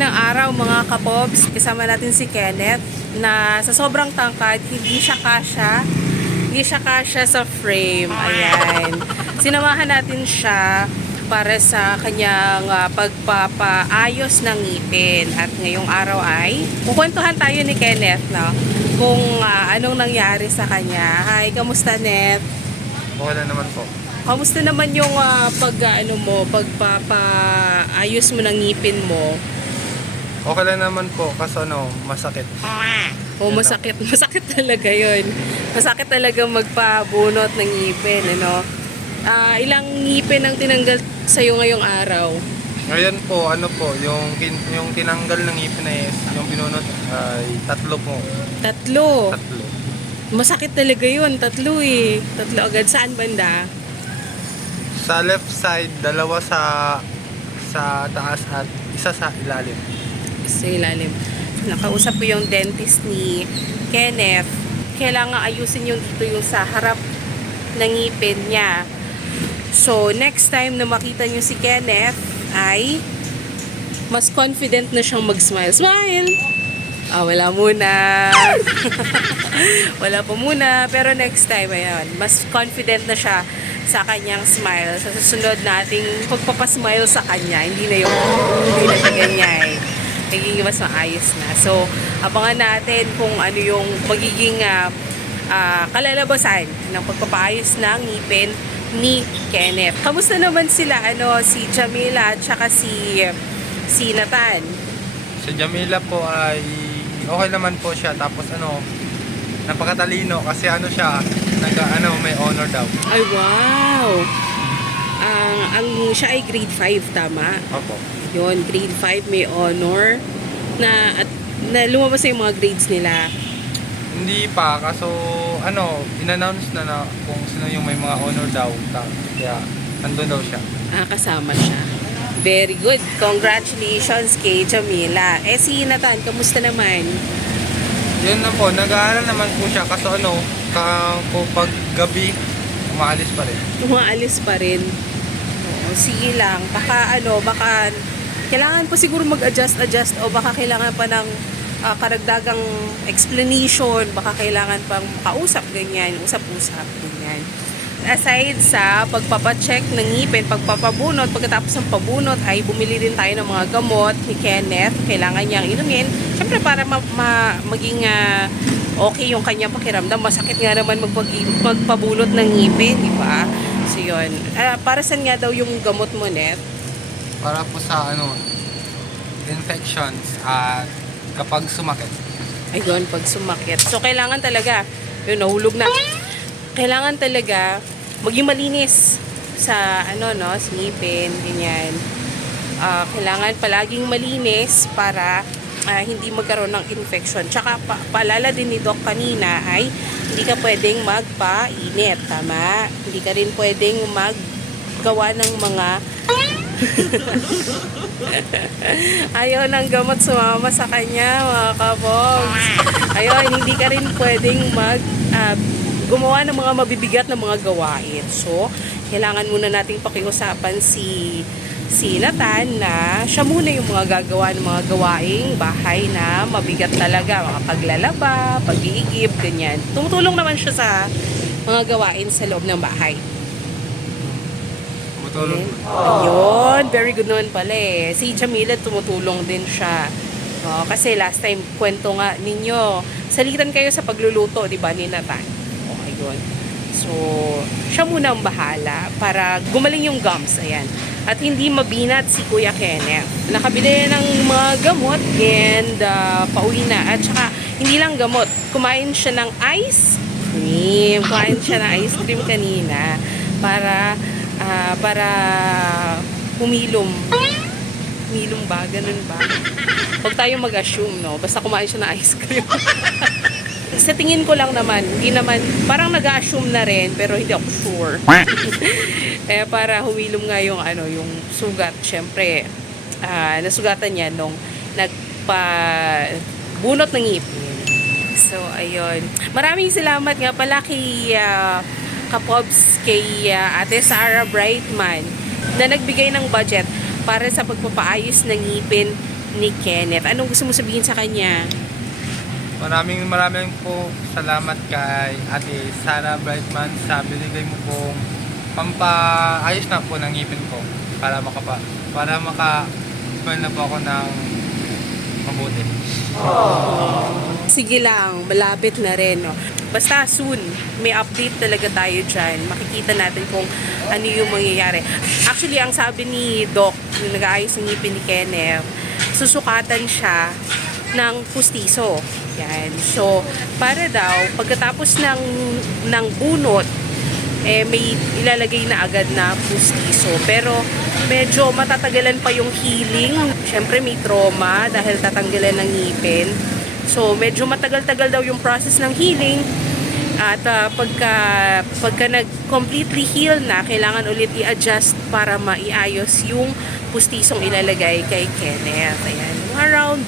Magandang araw mga kapobs. Kasama natin si Kenneth na sa sobrang tangkad, hindi siya kasya sa frame. Ayan. Sinamahan natin siya para sa kanyang pagpapaayos ng ngipin. At ngayong araw ay kukwentuhan tayo ni Kenneth, no? Kung anong nangyari sa kanya. Hi, kamusta, Net? Okay lang naman po. Kamusta naman yung pagpapaayos mo ng ngipin mo? Okay lang naman po kasi masakit. Oh, masakit. Masakit talaga yun. Masakit talaga magpabunot ng ngipin, ano? Ilang ngipin ang tinanggal sa'yo ngayong araw? Ngayon po, yung tinanggal ng ngipin na yung binunot ay 3 po. 3. 3. Masakit talaga yun. 3 eh. 3 agad. Saan banda? Sa left side, 2 sa taas at 1 sa ilalim. Sa ilalim. Nakausap ko yung dentist ni Kenneth. Kailangan ayusin yung dito yung sa harap ng ngipin niya. So, next time na makita niyo si Kenneth ay mas confident na siyang mag-smile. Smile! Wala muna. Wala pa muna. Pero next time, ayan, mas confident na siya sa kanyang smile. Sa susunod nating pagpapasmile sa kanya, hindi na siya ganyan. Magiging mas maayos na. So, abangan natin kung ano yung magiging kalalabasan ng pagpapaayos ng ngipin ni Kenneth. Kamusta naman sila, si Jamila at saka si Nathan? Si Jamila po ay okay naman po siya. Tapos napakatalino kasi siya, may honor daw. Ay, wow! Siya ay grade 5, tama? Opo. Yun, grade 5 may honor na lumabas na yung mga grades nila. Hindi pa, kaso in-announce na kung sino yung may mga honor daw. Kaya andun daw siya. Kasama siya. Very good. Congratulations kay Jamila. Si Nathan, kamusta naman? Yun na po, nag-aaral naman po siya kaso pag gabi, umaalis pa rin. Umaalis pa rin. Oo, sige lang. Baka kailangan pa siguro mag-adjust o baka kailangan pa ng karagdagang explanation, baka kailangan pang kausap, ganyan, usap-usap, ganyan. Aside sa pagpapacheck ng ngipin, pagpapabunot, pagkatapos ng pabunot ay bumili din tayo ng mga gamot ni Kenneth. Kailangan niyang inumin. Siyempre para maging okay yung kanyang pakiramdam. Masakit nga naman magpabunot ng ngipin, di ba? So yun. Para saan nga daw yung gamot mo, Net? Para po sa infections at kapag sumakit. Ayun, pag sumakit. So kailangan talaga, yun, nahulog na. Kailangan talaga maging malinis sa sa ngipin, ganyan. Kailangan palaging malinis para hindi magkaroon ng infection. Tsaka paalala din ni Doc kanina ay hindi ka pwedeng magpainit, tama? Hindi ka rin pwedeng maggawa ng mga ayaw ng gamot sumama sa kanya, mga kabogs. Ayun, hindi ka rin pwedeng gumawa ng mga mabibigat na mga gawain. So, kailangan muna nating pakiusapan si Nathan na siya muna yung mga gagawa ng mga gawaing bahay na mabigat talaga. Mga paglalaba, pag-iigib, ganyan. Tumutulong naman siya sa mga gawain sa loob ng bahay. Tumutulong. Ayun, very good naman pala eh. Si Jamila tumutulong din siya. Kasi last time, kwento nga ninyo, salitan kayo sa pagluluto, di ba, ni Nathan? Ayun. So, siya muna ang bahala para gumaling yung gums. Ayan. At hindi mabinat si Kuya Kenneth. Nakabili ng mga gamot and pauwi na. At saka, hindi lang gamot. Kumain siya ng ice cream. Kumain siya ng ice cream kanina para humilom. Humilom ba? Ganun ba? Huwag tayo mag-assume, no? Basta kumain siya ng ice cream. Sa tingin ko lang naman, hindi naman, parang nag-assume na rin, pero hindi ako sure. Para humilom nga yung sugat. Siyempre, nasugatan niya nung nagpabunot ng ngipin. So, ayun. Maraming salamat nga pala kay kapobs, kay Ate Sarah Brightman na nagbigay ng budget para sa pagpapaayos ng ngipin ni Kenneth. Anong gusto mo sabihin sa kanya? Maraming po salamat kay Ate Sarah Brightman sa binigay mo pong pampaayos na po ng ngipin ko para maka-smile na po ako ng mabuti. Sige lang, malapit na rin. No? Basta soon, may update talaga tayo dyan. Makikita natin kung ano yung mangyayari. Actually, ang sabi ni Doc, yung nag-aayos ng ngipin ni Kenneth, susukatan siya ng pustiso. Yan. So, para daw, pagkatapos ng bunot, may ilalagay na agad na pustiso. Pero, medyo matatagalan pa yung healing. Siyempre, may trauma dahil tatanggalan ng ngipin. So, medyo matagal-tagal daw yung process ng healing. At pagka nag-completely heal na, kailangan ulit i-adjust para maiayos yung pustisong ilalagay kay Kenneth. Ayan. Around,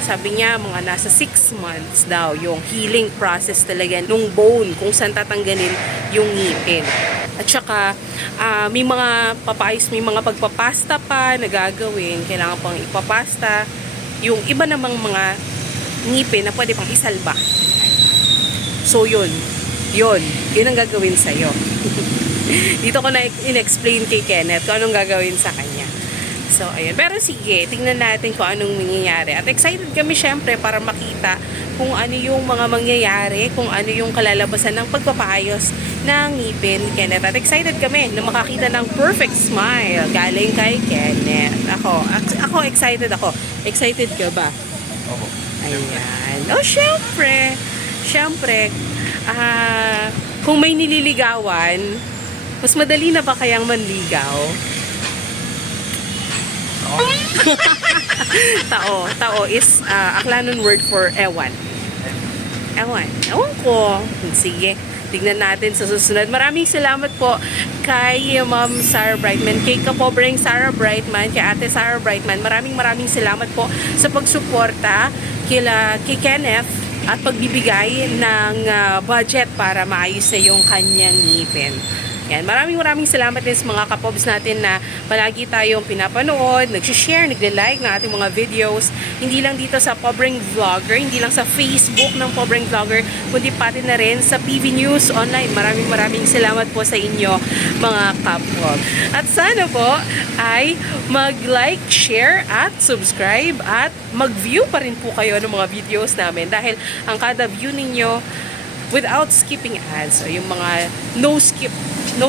sabi niya, mga nasa 6 months daw yung healing process talaga nung bone kung saan tatanggalin yung ngipin. At saka, may mga papayos, may mga pagpapasta pa na gagawin. Kailangan pang ipapasta yung iba namang mga ngipin na pwede pang isalba. So, yun ang gagawin sa'yo. Dito ko na in-explain kay Kenneth kung anong gagawin sa kanya. So, ayun. Pero sige, tingnan natin kung anong mangyayari. At excited kami syempre para makita kung ano yung mga mangyayari, kung ano yung kalalabasan ng pagpapayos ng ngipin ni Kenneth. At excited kami na makakita ng perfect smile galing kay Kenneth. Ako excited ako. Excited ka ba? Opo. Ayan. Oh, syempre. Syempre, kung may nililigawan, mas madali na ba kayang manligaw? Tao is Aklanon word for ewan. Ewan ko. Sige, tignan natin sa susunod. Maraming salamat po kay Ma'am Sarah Brightman, kay Kapobreng Sarah Brightman, kay Ate Sarah Brightman. Maraming salamat po sa pagsuporta kay Kenneth at pagbibigay ng budget para maayos na yung kanyang ngipin. Yan. Maraming salamat din sa mga kapobs natin na palagi tayong pinapanood, nag-share, nagde-like ng ating mga videos. Hindi lang dito sa Pobreng Vlogger, hindi lang sa Facebook ng Pobreng Vlogger, kundi pati na rin sa PV News Online. Maraming salamat po sa inyo, mga kapob. At sana po ay mag-like, share, at subscribe, at mag-view pa rin po kayo ng mga videos namin dahil ang kada view ninyo without skipping ads, o yung mga no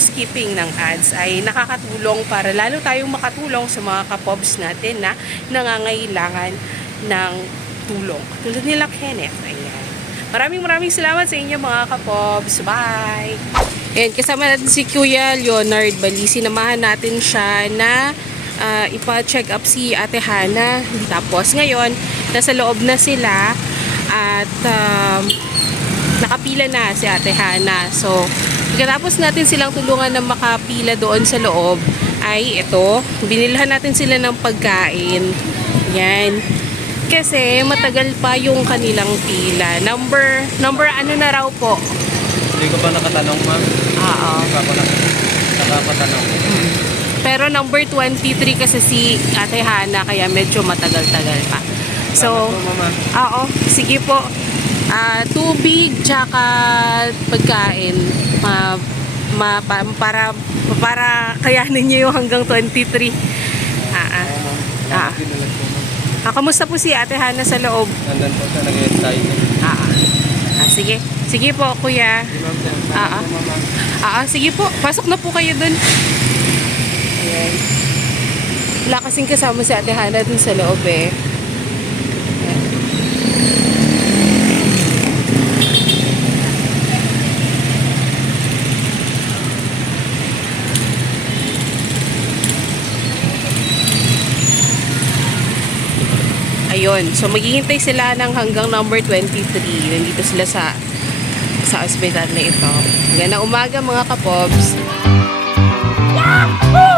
skipping ng ads ay nakakatulong para lalo tayong makatulong sa mga kapobs natin na nangangailangan ng tulong. Tulad nila Kenneth. Ayan. Maraming salamat sa inyo mga kapobs. Bye! Ayan, kasama natin si Kuya Leonard Bali. Sinamahan natin siya na ipa-check up si Ate Hana. Tapos ngayon, nasa loob na sila at nakapila na si Ate Hana. So, pagkatapos natin silang tulungan na makapila doon sa loob, ay ito, binilhan natin sila ng pagkain. Yan. Kasi matagal pa yung kanilang pila. Number ano na raw po? Hindi ko pa nakatanong, ma'am. Oo. Hindi pa nakapatanong. Pero number 23 kasi si Ate Hana, kaya medyo matagal-tagal pa. So, oo, sige po. Tubig tsaka pagkain para kayanin niyo yung hanggang 23. Kamusta po si Ate Hana sa loob? Nandan po siya, nag-excited. Sige po kuya. Sige po, pasok na po kayo dun. Ayan. Wala kasing kasama si Ate Hana dun sa loob eh. Ayun. So, maghihintay sila ng hanggang number 23. Nandito sila sa ospital na ito. Magandang umaga mga kapobs. Yahoo!